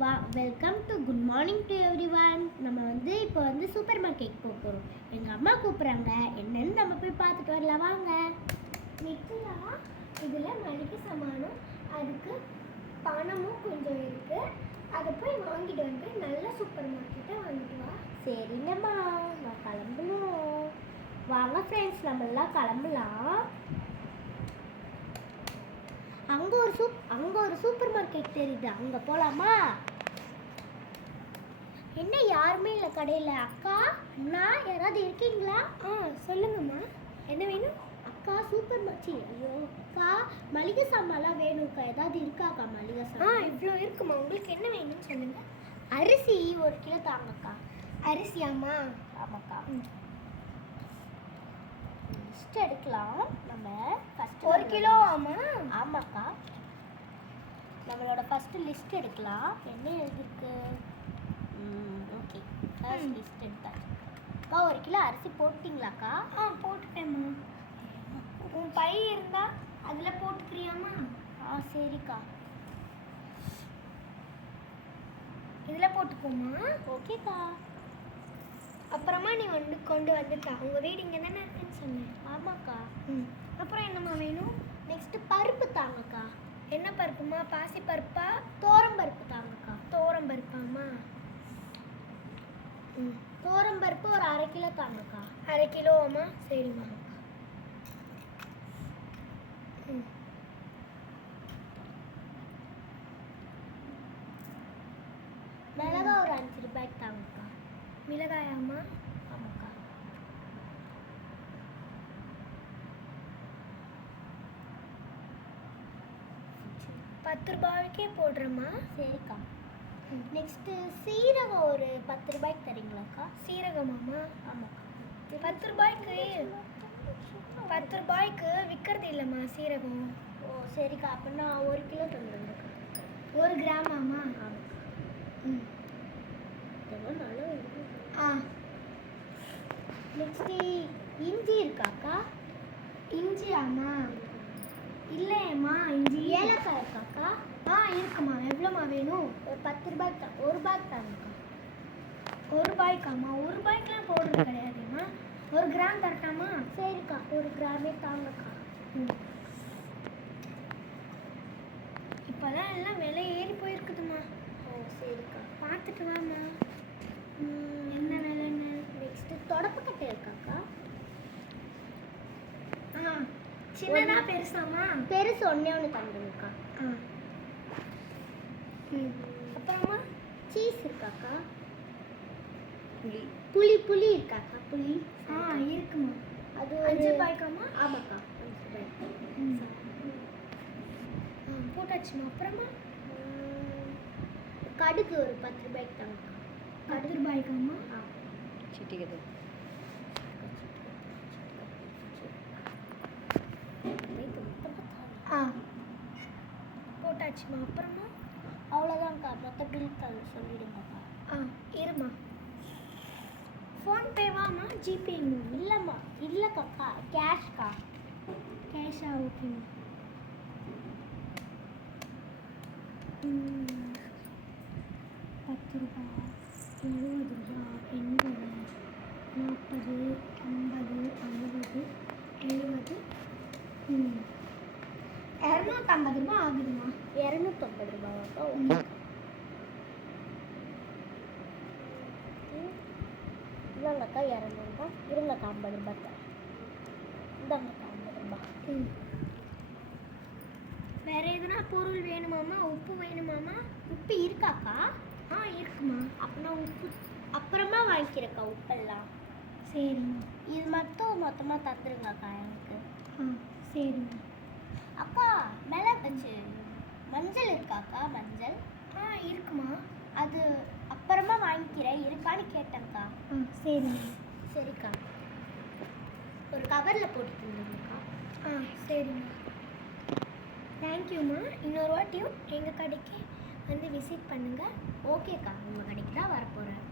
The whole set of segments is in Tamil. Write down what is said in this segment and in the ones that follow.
Welcome to good morning to every one. நம்ம இப்போ சூப்பர் மார்க்கெட் போக போகிறோம். எங்கள் அம்மா கூப்பிட்றாங்க. என்னன்னு நம்ம போய் பார்த்துட்டு வரலாம் வாங்க. நிச்சயா இதில் மளிகை சாமானும் அதுக்கு பணமும் கொஞ்சம் இருக்குது. அதை போய் வாங்கிட்டு வந்து நல்ல சூப்பர் மார்க்கெட்டை வாங்கிட்டு வா. சரிங்கம்மா, நான் கிளம்பணும். வாங்க ஃப்ரெண்ட்ஸ், நம்மளாம் கிளம்பலாம். அங்கே ஒரு சூப்பர் மார்க்கெட் தெரியுது, அங்கே போகலாமா? என்ன யாருமே இல்லை கடையில். அக்கா, அண்ணா யாராவது இருக்கீங்களா? சொல்லுங்கம்மா, என்ன வேணும்? அக்கா சூப்பர் மார்க்கெட். ஐயோ அக்கா, மளிகை சாமான்லாம் வேணும்க்கா. ஏதாவது இருக்காக்கா மளிகை சாமான்? இவ்வளோ இருக்குமா. உங்களுக்கு என்ன வேணும்னு சொல்லுங்கள். அரிசி 1 கிலோ தாங்கக்கா. அரிசியாம்மா? ஆமாக்கா. லிஸ்ட் எடுக்கலாம் நம்ம. ஃபஸ்ட்டு 1 கிலோவாம்மா? ஆமாக்கா. நம்மளோட ஃபஸ்ட்டு லிஸ்ட் எடுக்கலாம். என்ன எழுதிருக்கு? ஓகே, ஃபர்ஸ்ட் லிஸ்ட் எடுத்தாச்சு. அக்கா 1 கிலோ அரிசி போட்டிங்களாக்கா? போட்டுட்டேம்மா. உன் பை இருந்தா அதில் போட்டுக்கிறியாம்மா? சரிக்கா. இதில் போட்டுக்கோமா. ஓகேக்கா. அப்புறமா நீ கொண்டு வந்துட்டா. உங்கள் வீடு இங்கே தானே இருக்குன்னு சொன்னேன். ஆமாக்கா. அப்புறம் என்னம்மா வேணும்? நெக்ஸ்ட்டு பருப்பு தாங்கக்கா. என்ன பருப்புமா? பாசி பருப்பா? தோரம் பருப்பு தாங்கக்கா. தோரம் பருப்பாம்மா? தோரம் பருப்பு ஒரு 1/2 கிலோ தாங்கக்கா. 1/2 கிலோவாம்மா? சரிம்மா. மிளகாய் ஒரு 5 ரூபாய்க்கு தாங்கக்கா. மிளகாயாம்மா? ஆமாக்கா. ₹10 போடுறேம்மா. சரிக்கா. நெக்ஸ்ட்டு சீரகம் ஒரு 10 ரூபாய்க்கு தரீங்களாக்கா? சீரகமாம்மா? ஆமாக்கா. ₹10 விற்கிறது இல்லைம்மா சீரகம். சரிக்கா. அப்படின்னா 1 கிலோ தந்துடுங்கக்கா. 1 கிராமாம்மா? ஆமாக்கா. நெக்ஸ்ட்டு இஞ்சி இருக்காக்கா? இஞ்சியாம்மா? இல்லையம்மா இஞ்சி. ஏலக்காய் இருக்காக்கா? இருக்குமா. எவ்வளோம்மா வேணும்? ஒரு 10 ரூபாய்க்கு தான். 1 ரூபாய்க்கு தாங்கக்கா. ₹1? ₹1 போடுறது கிடையாதும்மா. 1 கிராம் தரட்டாமா? சரிக்கா, 1 கிராமே தாங்கக்கா. இப்போதான் எல்லாம் விலை ஏறி போயிருக்குதுமா. சரிக்கா. பார்த்துட்டு வாம்மா என்ன விலைன்னு. நெக்ஸ்ட்டு தொடப்பக்கட்டை இருக்காக்கா? சின்னதா பெருசாம்மா? பெருசு ஒன்று தந்துருங்கக்கா. அப்புறமா சீஸ் இருக்காக்கா? புளி இருக்காக்கா? புளி இருக்குமா. அது ₹5? ஆமாக்கா, 5 ரூபாய். போட்டாச்சுமா. அப்புறமா கடுகு ஒரு 10 ரூபாய்க்கு தாங்கக்கா. ₹10? சிட்டிக்குது. போட்டாச்சுமா. அப்புறமா அவ்வளோதான்க்கா. மொத்த பில் சொல்லிடுங்கக்கா. இருமா. ஃபோன்பேவாம்மா ஜிபேம்மா? இல்லைக்கா, கேஷ்க்கா. கேஷா? ஓகேம்மா. ₹10, ₹70, ₹80, ₹40, ₹50, ₹60, ₹70, ₹250 ஆகுதுமா. ₹250 ஓகே. இந்தாங்கக்கா 200. இருங்கக்கா, ₹50 தான். இந்தாங்கக்கா ₹50. வேற எதுனா பொருள் வேணுமாம்மா? உப்பு வேணுமாம்மா? உப்பு இருக்காக்கா? இருக்குமா. அப்படின்னா உப்பு அப்புறமா வாங்கிக்கிறேக்கா. உப்பெல்லாம் சரிம்மா. இது மட்டும் மொத்தமாக தந்துருங்கக்கா எனக்கு. சரிம்மா. அக்கா, மஞ்சள் இருக்காக்கா? மஞ்சள் இருக்குமா. அது அப்புறமா வாங்கிக்கிறேன், இருக்கான்னு கேட்டேங்க்கா. சரிம்மா. சரிக்கா, ஒரு கவரில் போட்டு தந்துருங்கக்கா. சரிம்மா. தேங்க்யூம்மா. இன்னொரு வாட்டியும் எங்கள் கடைக்கு வந்து விசிட் பண்ணுங்கள். ஓகேக்கா, உங்கள் கடைக்கு தான் வரப்போகிறேன்.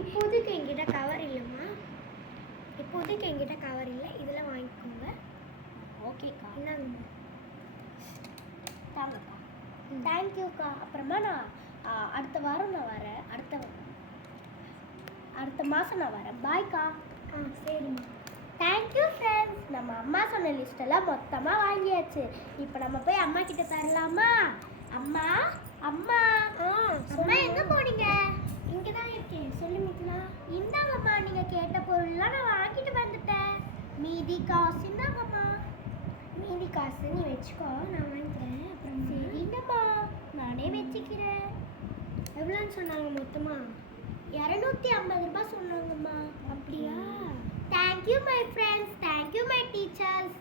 இப்போதைக்கு என்கிட்ட கவர் இல்லைம்மா. இதில் வாங்கிக்கோங்க. ஓகேக்கா. இந்தாங்கம்மா. தாங்கக்கா. தேங்க்யூக்கா. அப்புறமா நான் அடுத்த வாரம் நான் வரேன். அடுத்த மாதம் நான் வரேன். பாய்க்கா. சரிம்மா. Thank you friends. நம்ம அம்மா சொன்ன லிஸ்ட்டெல்லாம் மொத்தமாக வாங்கியாச்சு. இப்போ நம்ம போய் அம்மா கிட்ட தரலாமா? அம்மா அம்மா அம்மா எங்கே போனீங்க? இங்கே தான் இருக்கேன். சொல்லு மித்லா. இந்தாங்கம்மா, நீங்கள் கேட்ட பொருள்லாம் நான் வாங்கிட்டு வந்துட்டேன். மீதி காசு இந்தாங்கம்மா. மீதி காசு நீ வச்சுக்கோ, நான் வாங்கிக்கிறேன். அப்புறம் சரிங்கம்மா, நானே வச்சுக்கிறேன். எவ்வளோன்னு சொன்னாங்க மொத்தமாக? 250 ரூபாய் சொன்னாங்கம்மா. அப்படியா? Thank you my friends, thank you my teachers.